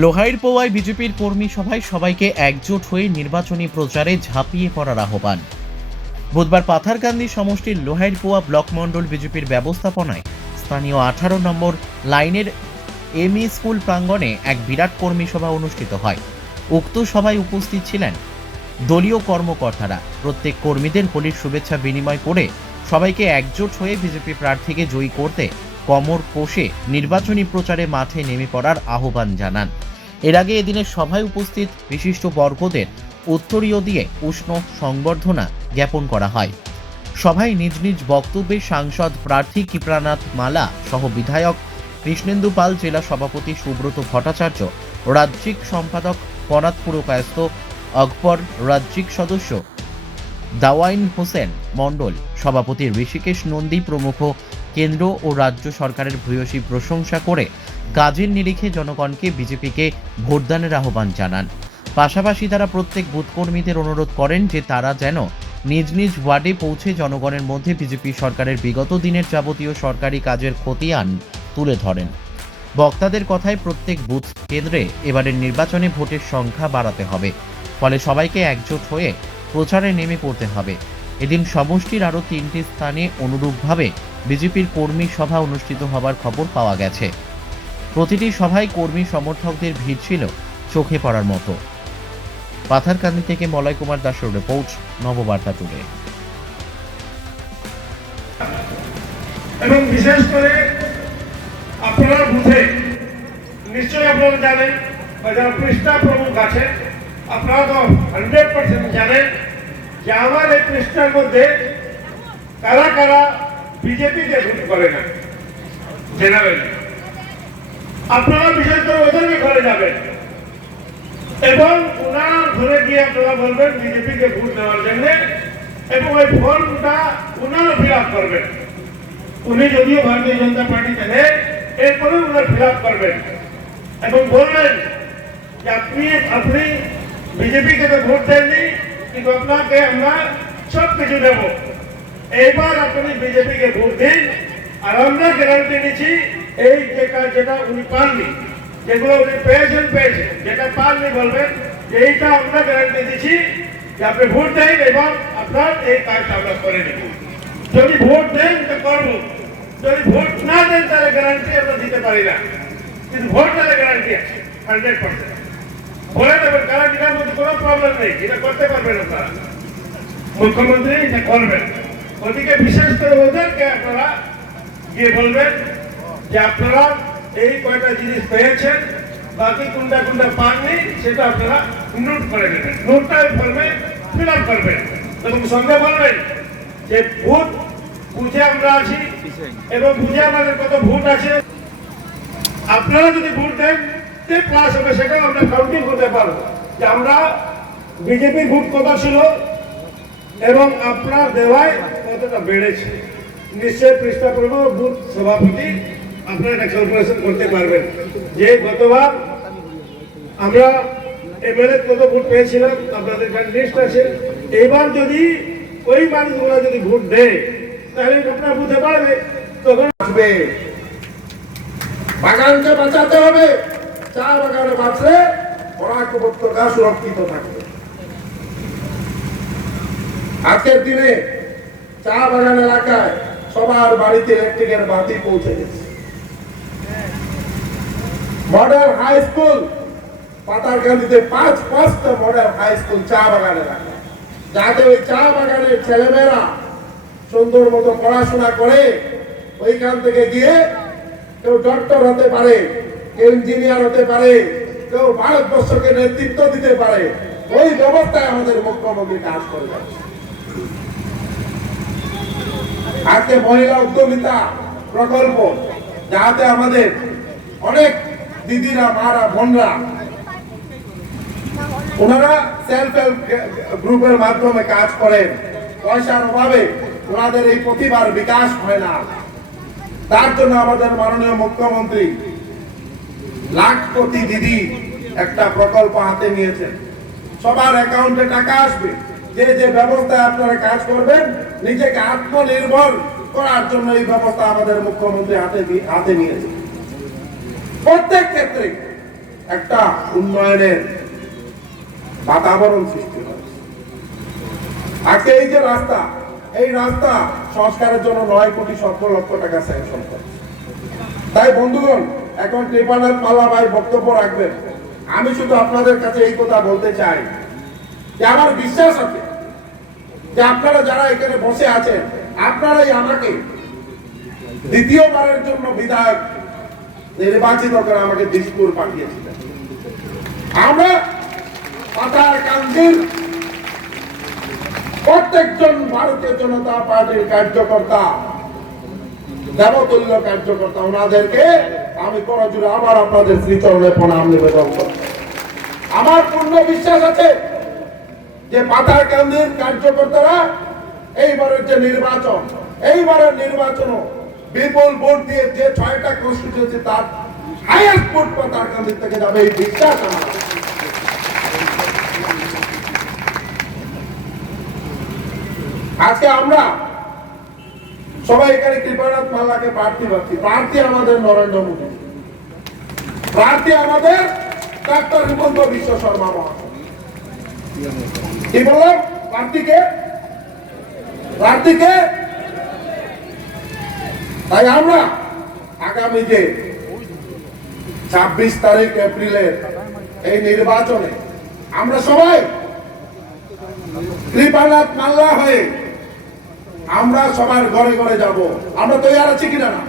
লোহাইর পোয়ায় বিজেপির কর্মী সভায় সবাইকে একজোট হয়ে নির্বাচনী প্রচারে ঝাঁপিয়ে পড়ার আহ্বান। বুধবার পাথারকান্দি সমষ্টির লোহাইর পোয়া ব্লক মণ্ডল বিজেপির ব্যবস্থাপনায় স্থানীয় 18 নম্বর লাইনের এমই স্কুল প্রাঙ্গণে এক বিরাট কর্মী সভা অনুষ্ঠিত হয়। উক্ত সভায় উপস্থিত ছিলেন দলীয় কর্মকর্তারা। প্রত্যেক কর্মীদের হোলির শুভেচ্ছা বিনিময় করে সবাইকে একজোট হয়ে বিজেপি প্রার্থীকে জয়ী করতে কমর কষে নির্বাচনী প্রচারে মাঠে নেমে পড়ার আহ্বান জানান। এর আগে এদিনের সভায় উপস্থিত বিশিষ্ট বর্গদের উত্তরীয় দিয়ে উষ্ণ সংবর্ধনা জ্ঞাপন করা হয়। সভায় নিজ নিজ বক্তব্যে সাংসদ প্রার্থী কৃপানাথ মালা সহ বিধায়ক কৃষ্ণেন্দু পাল, জেলা সভাপতি সুব্রত ভট্টাচার্য, রাজ্যিক সম্পাদক কনাথ পুরকায়স্থ আকবর, রাজ্যিক সদস্য দাওয়াইন হোসেন মণ্ডল, সভাপতি ঋষিকেশ নন্দী প্রমুখ কেন্দ্র ও রাজ্য সরকারের ভূয়সী প্রশংসা করে কাজের নিরিখে জনগণকে বিজেপিকে ভোটদানের আহ্বান জানান। পাশাপাশি তারা প্রত্যেক বুথ কর্মীদের অনুরোধ করেন যে তারা যেন নিজ নিজ ওয়ার্ডে পৌঁছে জনগণের মধ্যে বিজেপি সরকারের বিগত দিনের যাবতীয় সরকারি কাজের খতিয়ান তুলে ধরেন। বক্তাদের কথায় প্রত্যেক বুথ কেন্দ্রে এবারের নির্বাচনে ভোটের সংখ্যা বাড়াতে হবে, ফলে সবাইকে একজোট হয়ে প্রচারে নেমে পড়তে হবে। এদিন সমষ্টির আরও 3টি স্থানে অনুরূপভাবে বিজেপির কর্মী সভা অনুষ্ঠিত হবার খবর পাওয়া গেছে। প্রতিটি সভায় কর্মী সমর্থকদের ভিড় ছিল চোখে পড়ার মতো। পাথারকান্দি থেকে মলয় কুমার দাসের রিপোর্ট, নববার্তা টুডে। এবং বিশেষ করে আপনারা বুঝে নিশ্চয়ই আপনারা জানেন, যারা পৃষ্ঠা প্রমুখ আছে আপনারা তো 100% জানেন যে আমার এই পৃষ্ঠার মধ্যে কারা কারা বিজেপিকে ভোট করে না। জেনারেলি আপনারা বিশেষ করে ওদেরকে ঘরে যাবেন এবং ওনার ঘরে গিয়ে আপনারা বলবেন বিজেপিকে ভোট দেওয়ার জন্য, এবং ওই ফর্মটা ওনারা ফিল আপ করবেন। উনি যদিও ভারতীয় জনতা পার্টিতে নেই, এরপরে ওনারা ফিল আপ করবেন এবং বলবেন যে আপনি বিজেপিকে তো ভোট দেননি, কিন্তু আপনাকে আমরা সব কিছু দেব, এইবার আপনি বিজেপিকে ভোট দিন। আর আমরা গ্যারান্টি নিচ্ছি এই যেটা উনি পাননি, যেগুলো উনি পেয়েছেন, যেটা পাননি বলবেন যে এইটা আমরা গ্যারান্টি দিচ্ছি যে আপনি ভোট দেন এবং আপনার এই কাজটা আমরা করে নেব। যদি ভোট দেন তো করবো, যদি ভোট না দেন তাহলে গ্যারান্টি আমরা দিতে পারি না, কিন্তু ভোট দিলে গ্যারান্টি আছে 100%। বলে দেবেন গ্যারান্টিটার মধ্যে কোনো প্রবলেম নেই, এটা করতে পারবেন আপনারা, মুখ্যমন্ত্রী এটা করবেন। ওদিকে বিশেষ করে ওদেরকে আপনারা গিয়ে বলবেন যে আপনারা এই কয়টা জিনিস পেয়েছেন, বাকি কোনটা কোনটা পাননি সেটা আপনারা নোট করে নেবেন, নোটটা ফর্মে ফিল আপ করবেন এবং সঙ্গে বলবেন যে ভোট বুঝে আমরা আছি এবং বুঝে আমাদের কত ভোট আছে। আপনারা যদি ভোট দেন যে প্লাস হবে, সেটাও আমরা কাউন্টিং করতে পারবো যে আমরা বিজেপি ভোট কত ছিল এবং আপনার দেওয়ায় কতটা বেড়েছে। নিশ্চয় পৃষ্ঠা করবো বুথ সভাপতি আপনারা এটা ক্যালকুলেশন করতে পারবেন যে গতবার আমরা এমএলএ কত ভোট পেয়েছিলাম, আপনাদের কাছে লিস্ট আছে। এবার যদি ওই মানুষগুলো যদি ভোট দেয় তাহলে আপনারা বুঝতে পারবে, তখন আসবে। বাগানকে বাঁচাতে হবে, চা বাগানে বাঁচলে বরাক উপত্যকা সুরক্ষিত থাকবে। আজকের দিনে চা বাগান এলাকায় সবার বাড়িতে ইলেকট্রিকের বাতি পৌঁছে গেছে। মডেল হাই স্কুল পাতারকান্দিতে 5টা মডেল হাই স্কুল চা বাগান এলাকায়, যাতে ওই চা বাগানের ছেলেমেয়েরা সুন্দর মতো পড়াশোনা করে ওইখান থেকে গিয়ে কেউ ডক্টর হতে পারে, কেউ ইঞ্জিনিয়ার হতে পারে, কেউ ভারতবর্ষকে নেতৃত্ব দিতে পারে। ওই ব্যবস্থায় আমাদের মুখ্যমন্ত্রী কাজ করে যাচ্ছে। আজকে মহিলা উদ্যমিতা প্রকল্প, যাতে আমাদের অনেক দিদিরা, মারা, বোনরা ওনারা সেলফ হেল্প গ্রুপের মাধ্যমে কাজ করেন, পয়সার অভাবে ওনাদের এই প্রতিভার বিকাশ হয় না। তার জন্য আমাদের মাননীয় মুখ্যমন্ত্রী লাখপতি দিদি একটা প্রকল্প হাতে নিয়েছেন। সবার অ্যাকাউন্টে টাকা আসবে, যে যে ব্যবস্থায় আপনারা কাজ করবেন নিজেকে আত্মনির্ভর করার জন্য এই ব্যবস্থা আমাদের মুখ্যমন্ত্রী হাতে নিয়েছে। প্রত্যেক ক্ষেত্রে একটা উন্নয়নের বাতাবরণ সৃষ্টি হয়। আজকে এই যে রাস্তা, এই রাস্তা সংস্কারের জন্য 9,17,00,000 টাকা স্যাংশন করে। তাই বন্ধুগণ, এখন কৃপানাথ মাল্লা ভাই বক্তব্য রাখবেন। আমি শুধু আপনাদের কাছে এই কথা বলতে চাই যে আমার বিশ্বাস আছে যে আপনারা যারা এখানে বসে আছেন, আপনারাই আমাকে দ্বিতীয়বারের জন্য বিধায়ক নির্বাচিত করে আমাকে দিশপুর পাঠিয়েছিলেন। আমরা পাথারকান্দির প্রত্যেকজন ভারতীয় জনতা পার্টির কার্যকর্তা, দেবতুল্য কার্যকর্তা, ওনাদেরকে আমি করজোড়ে আবার আপনাদের শ্রীচরণে প্রণাম নিবেদন করি। আমার পূর্ণ বিশ্বাস আছে যে পাথারকান্দির কার্যকর্তারা এইবারের যে নির্বাচন, এইবারের নির্বাচনও বিপুল ভোট দিয়ে যে 6টা কনস্টিটিউয়েন্সি তার হাইয়েস্ট ভোট পাথারকান্দি থেকে যাবে, এই বিশ্বাস আমার। আজকে আমরা সবাই এখানে কৃপানাথ মাল্লাকে প্রার্থী পাচ্ছি। প্রার্থী আমাদের নরেন্দ্র মোদী, প্রার্থী আমাদের ডাক্তার হিমন্ত বিশ্ব শর্মা মহাশয়। কি বললাম? প্রার্থীকে তাই আমরা আগামী যে 26 তারিখ এপ্রিলের এই নির্বাচনে আমরা সবাই কৃপানাথ মাল্লা হয়ে আমরা সবার ঘরে ঘরে যাব। আমরা তৈরি আছি কিনা না?